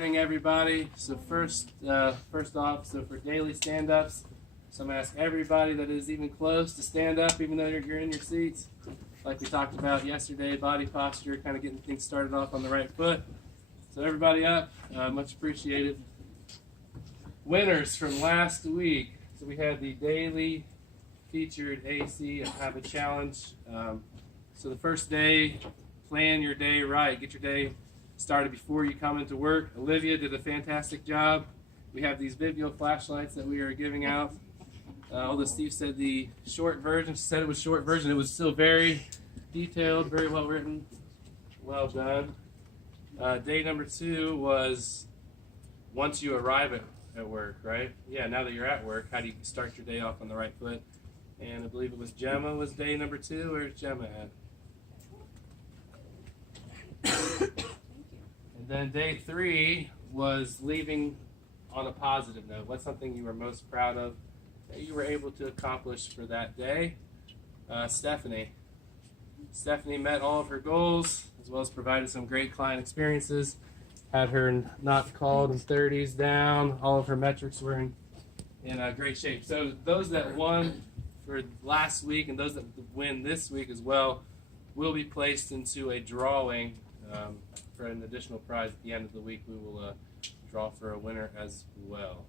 Morning, everybody. So first off, so for daily stand-ups, so I'm gonna ask everybody that is even close to stand up, even though you're in your seats. Like we talked about yesterday, body posture, kind of getting things started off on the right foot. So everybody up, much appreciated. Winners from last week. So we had the daily featured AC Habit Challenge. So the first day, plan your day right. Get your day started before you come into work. Olivia did a fantastic job. We have these Vivial flashlights that we are giving out. Although Steve said the short version, she said it was short version, it was still very detailed, very well written. Well done. Day number 2 was once you arrive at work, right? Yeah, now that you're at work, how do you start your day off on the right foot? And I believe it was Gemma was day number 2. Where's Gemma at? And then day 3 was leaving on a positive note. What's something you were most proud of that you were able to accomplish for that day? Stephanie met all of her goals, as well as provided some great client experiences. Had her not called in 30s down. All of her metrics were in great shape. So those that won for last week and those that win this week as well will be placed into a drawing for an additional prize at the end of the week. We will draw for a winner as well.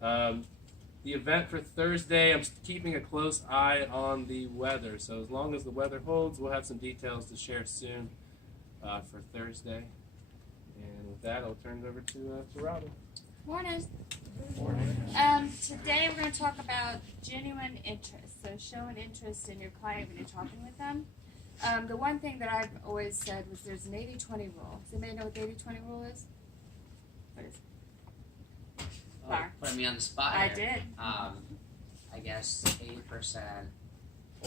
The event for Thursday, I'm keeping a close eye on the weather. So as long as the weather holds, we'll have some details to share soon for Thursday. And with that, I'll turn it over to Robin. Morning. Today we're going to talk about genuine interest. So showing interest in your client when you're talking with them. The one thing that I've always said was there's an 80-20 rule. Does anybody know what the 80-20 rule is? What is it? Putting me on the spot I here. did. I guess 80%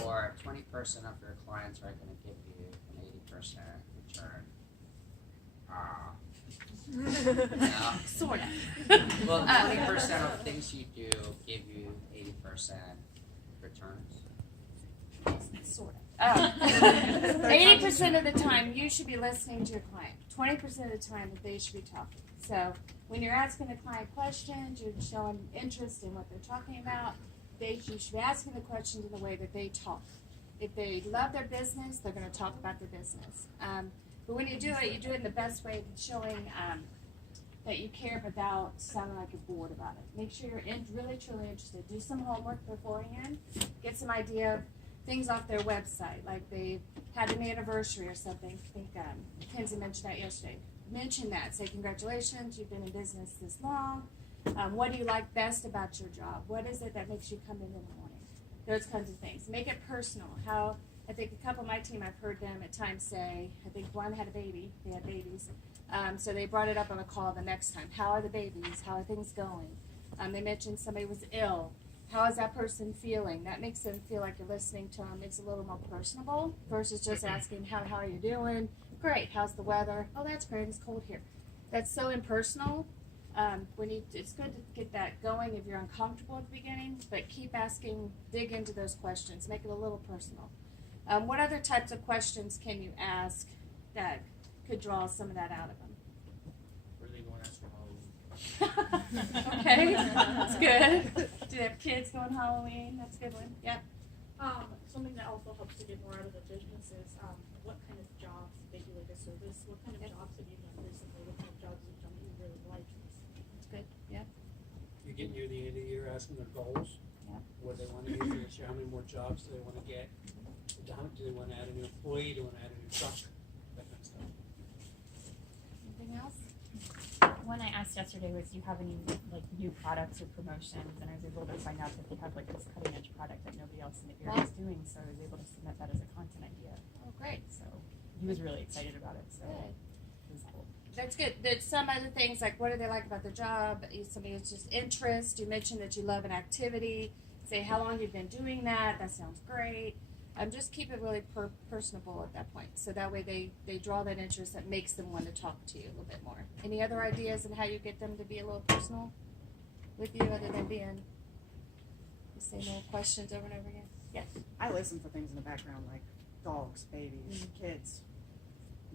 or 20% of your clients are going to give you an 80% return. No. Sort of. Well, 20% of things you do give you 80% returns. Sort of. 80% of the time you should be listening to your client. 20% of the time that they should be talking. So when you're asking the client questions, you're showing interest in what they're talking about. You should be asking the questions in the way that they talk. If they love their business, they're going to talk about their business. But when you do it in the best way, showing that you care without sounding like you're bored about it. Make sure you're really, truly interested. Do some homework beforehand. Get some idea of things off their website, like they had an anniversary or something. I think Kenzie mentioned that yesterday. Mention that. Say, congratulations, you've been in business this long. What do you like best about your job? What is it that makes you come in the morning? Those kinds of things. Make it personal. I think a couple of my team, I've heard them at times say, I think one had a baby. They had babies. So they brought it up on a call the next time. How are the babies? How are things going? They mentioned somebody was ill. How is that person feeling? That makes them feel like you're listening to them. It's a little more personable versus just asking, how are you doing? Great. How's the weather? Oh, that's great. It's cold here. That's so impersonal. It's good to get that going if you're uncomfortable at the beginning, but keep asking, dig into those questions, make it a little personal. What other types of questions can you ask that could draw some of that out of them? Where are they going after Halloween? Okay, that's good. Do they have kids going Halloween? That's a good one. Yep. Something that also helps to get more out of the business is what kind of jobs they do like a service. What kind of jobs have you done recently? What kind of jobs have you done that you really like? That's good. Yeah. You get near the end of the year asking their goals, what they want to do for this year, how many more jobs do they want to get, do they want to add a new employee, do they want to add a new truck, that kind of stuff. Anything else? One I asked yesterday was, do you have any new products or promotions? And I was able to find out that they have this cutting edge product that nobody else in the area is doing. So I was able to submit that as a content idea. Oh, great. So he was really excited about it. So Good. it was cool. That's good. There's some other things like what do they like about their job? Somebody it's just interest. You mentioned that you love an activity. Say how long you've been doing that. That sounds great. Just keep it really personable at that point. So that way they draw that interest that makes them want to talk to you a little bit more. Any other ideas on how you get them to be a little personal with you other than being the same old questions over and over again? Yes. I listen for things in the background like dogs, babies, kids,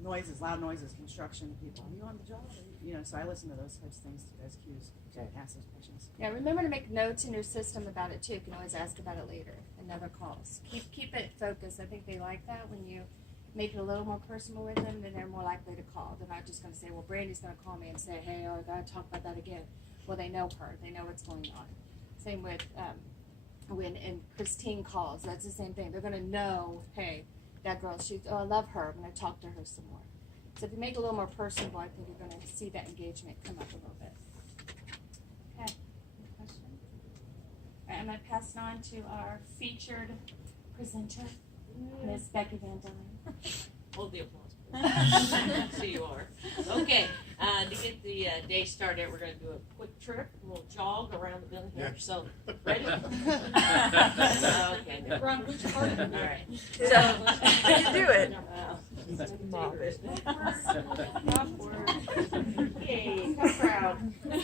noises, loud noises, construction people. Are you on the job? You know, so I listen to those types of things as cues to ask those questions. Yeah, remember to make notes in your system about it too. You can always ask about it later in other calls. Keep it focused. I think they like that when you make it a little more personal with them, then they're more likely to call. They're not just going to say, well, Brandy's going to call me and say, hey, I got to talk about that again. Well, they know her. They know what's going on. Same with when Christine calls. That's the same thing. They're going to know, hey, that girl, I love her. I'm going to talk to her some more. So if you make it a little more personable, I think you're going to see that engagement come up a little bit. Okay. Any questions? All right, I'm going to pass it on to our featured presenter, Miss Becky Van Dyne. Hold the applause. So you are. Okay, to get the day started, we're going to do a quick trip, a little jog around the building here. So, ready? Okay. No. Ron, which part? All right. How do you do it? Yay, come proud.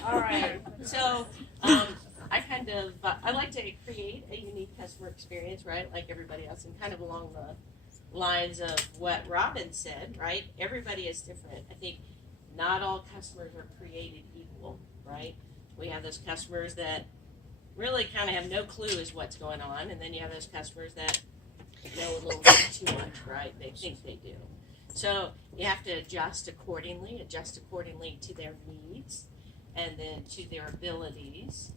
All right. So, I like to create a unique customer experience, right? Like everybody else, and kind of along the lines of what Robin said, right? Everybody is different. I think not all customers are created equal, right? We have those customers that really kind of have no clue as what's going on, and then you have those customers that know a little bit too much, right? They think they do. So you have to adjust accordingly to their needs, and then to their abilities,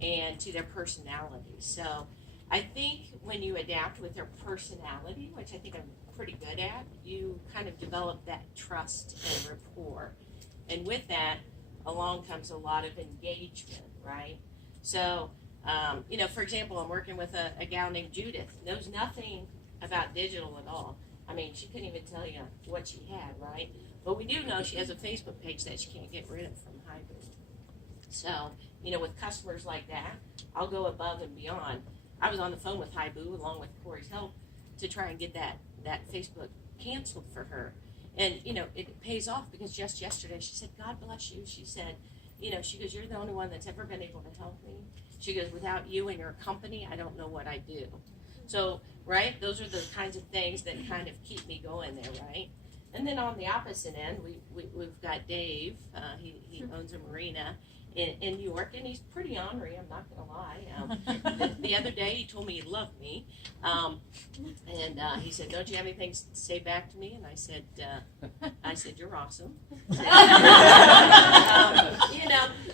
and to their personalities. So I think when you adapt with their personality, which I think I'm pretty good at, you kind of develop that trust and rapport. And with that, along comes a lot of engagement, right? So, for example, I'm working with a gal named Judith, knows nothing about digital at all. I mean, she couldn't even tell you what she had, right? But we do know she has a Facebook page that she can't get rid of from Hybrid. So, with customers like that, I'll go above and beyond. I was on the phone with Haibu along with Corey's help to try and get that Facebook canceled for her. And, it pays off because just yesterday she said, God bless you. She said, she goes, you're the only one that's ever been able to help me. She goes, without you and your company, I don't know what I do. So, right, those are the kinds of things that kind of keep me going there, right? And then on the opposite end, we've got Dave. He owns a marina in New York, and he's pretty ornery, I'm not going to lie. The other day, he told me he loved me, and he said, don't you have anything to say back to me? And I said, you're awesome.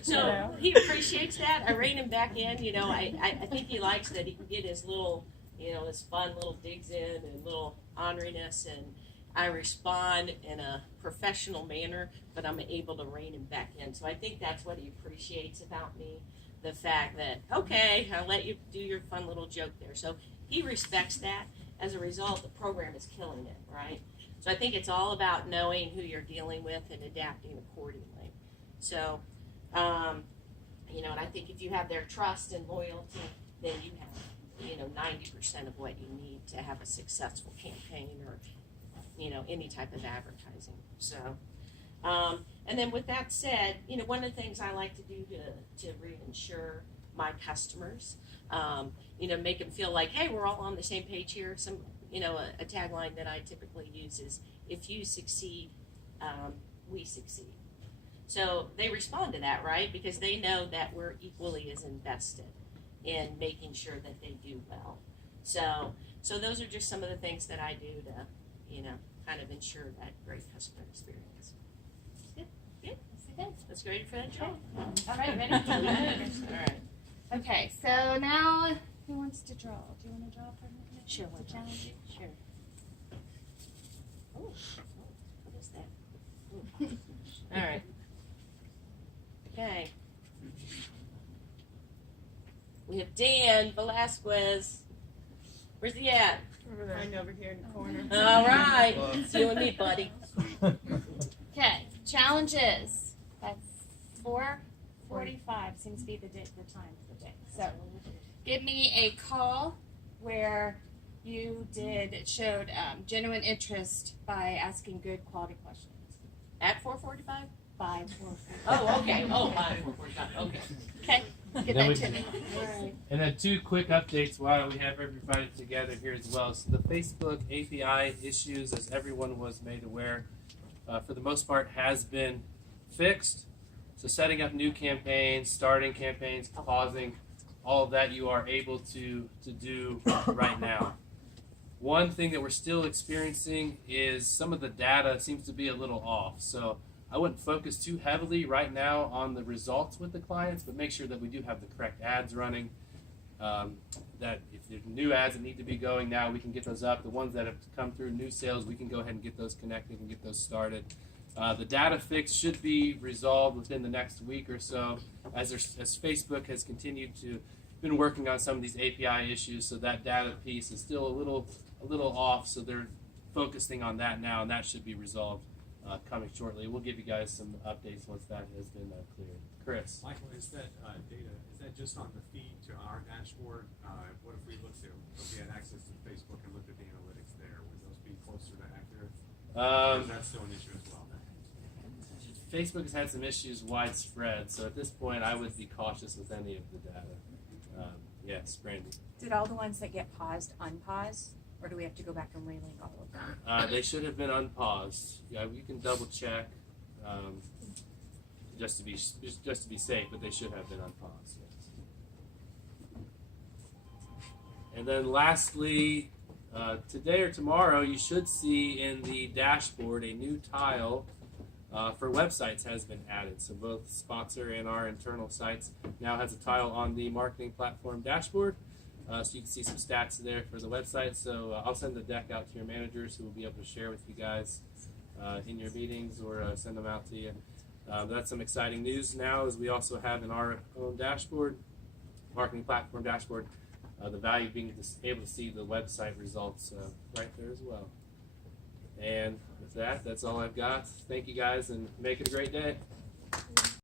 So he appreciates that. I rein him back in. I think he likes that he can get his little, his fun little digs in and little orneriness, and I respond in a professional manner, but I'm able to rein him back in. So I think that's what he appreciates about me, the fact that, okay, I'll let you do your fun little joke there. So he respects that. As a result, the program is killing it, right? So I think it's all about knowing who you're dealing with and adapting accordingly. So, and I think if you have their trust and loyalty, then you have, 90% of what you need to have a successful campaign or any type of advertising. So, and then with that said, one of the things I like to do to reassure my customers, make them feel like, hey, we're all on the same page here. A tagline that I typically use is, if you succeed, we succeed. So they respond to that, right? Because they know that we're equally as invested in making sure that they do well. So those are just some of the things that I do to, kind of ensure that great customer experience. Good. Good. Let's go ready for that job. All right, ready? All right. Okay, so now who wants to draw? Do you want to draw for me? Sure. To challenge you? Sure. Oh, what is that? Ooh. All right. Okay. We have Dan Velasquez. Where's he at? Right over here in the corner. All right. It's you and me, buddy. Okay, challenge is at 4:45 seems to be the time of the day. So give me a call where you showed genuine interest by asking good quality questions. At 4:45? By 4:45. Oh, okay. Oh, by 4:45. Okay. Okay. Get Then that we- to me. And then 2 quick updates while we have everybody together here as well. So the Facebook API issues, as everyone was made aware, for the most part has been fixed. So setting up new campaigns, starting campaigns, pausing, all of that you are able to do right now. One thing that we're still experiencing is some of the data seems to be a little off. So I wouldn't focus too heavily right now on the results with the clients, but make sure that we do have the correct ads running. That if there's new ads that need to be going now, we can get those up. The ones that have come through new sales, we can go ahead and get those connected and get those started. The data fix should be resolved within the next week or so, as Facebook has continued to been working on some of these API issues. So that data piece is still a little off. So they're focusing on that now, and that should be resolved coming shortly. We'll give you guys some updates once that has been cleared. Chris. Michael, is that data, is that just on the feed to our dashboard? What if we had access to Facebook and looked at the analytics there? Would those be closer to accurate? Or is that still an issue as well? Facebook has had some issues widespread, so at this point I would be cautious with any of the data. Yes, Brandy. Did all the ones that get paused unpause, or do we have to go back and relink all of them? They should have been unpaused. Yeah, you can double check just to be safe, but they should have been unpaused. Yes. And then lastly, today or tomorrow, you should see in the dashboard a new tile for websites has been added. So both Sponsor and our internal sites now has a tile on the marketing platform dashboard. So you can see some stats there for the website. So I'll send the deck out to your managers who will be able to share with you guys in your meetings or send them out to you. That's some exciting news now, as we also have in our own dashboard, marketing platform dashboard, the value of being able to see the website results right there as well. And with that, that's all I've got. Thank you guys, and make it a great day.